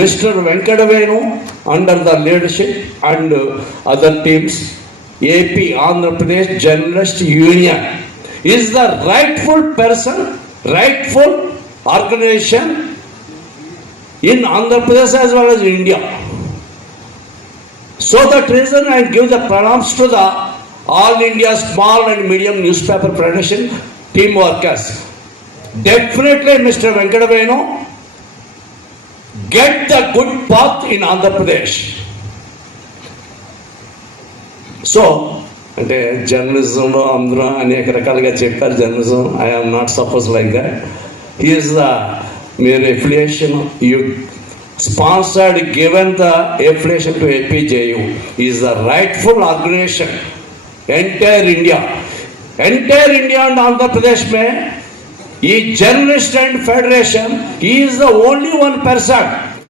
Mr. Venkadavenu, under the leadership and other teams, AP Andhra Pradesh Journalist Union is the rightful person, rightful organization in Andhra Pradesh as well as India. So that reason I give the pranams to the All India Small and Medium Newspaper Production team workers. Definitely Mr. Venkadavenu get the good path in Andhra Pradesh. So అంటే జర్నలిజంలో అందరూ అనేక రకాలుగా చెప్పారు journalism. I am not suppose like that. He is the మీరు affiliation you sponsored given the affiliation to APJU is the rightful organisation entire India and Andhra Pradesh में ये journalist and federation he is the only one person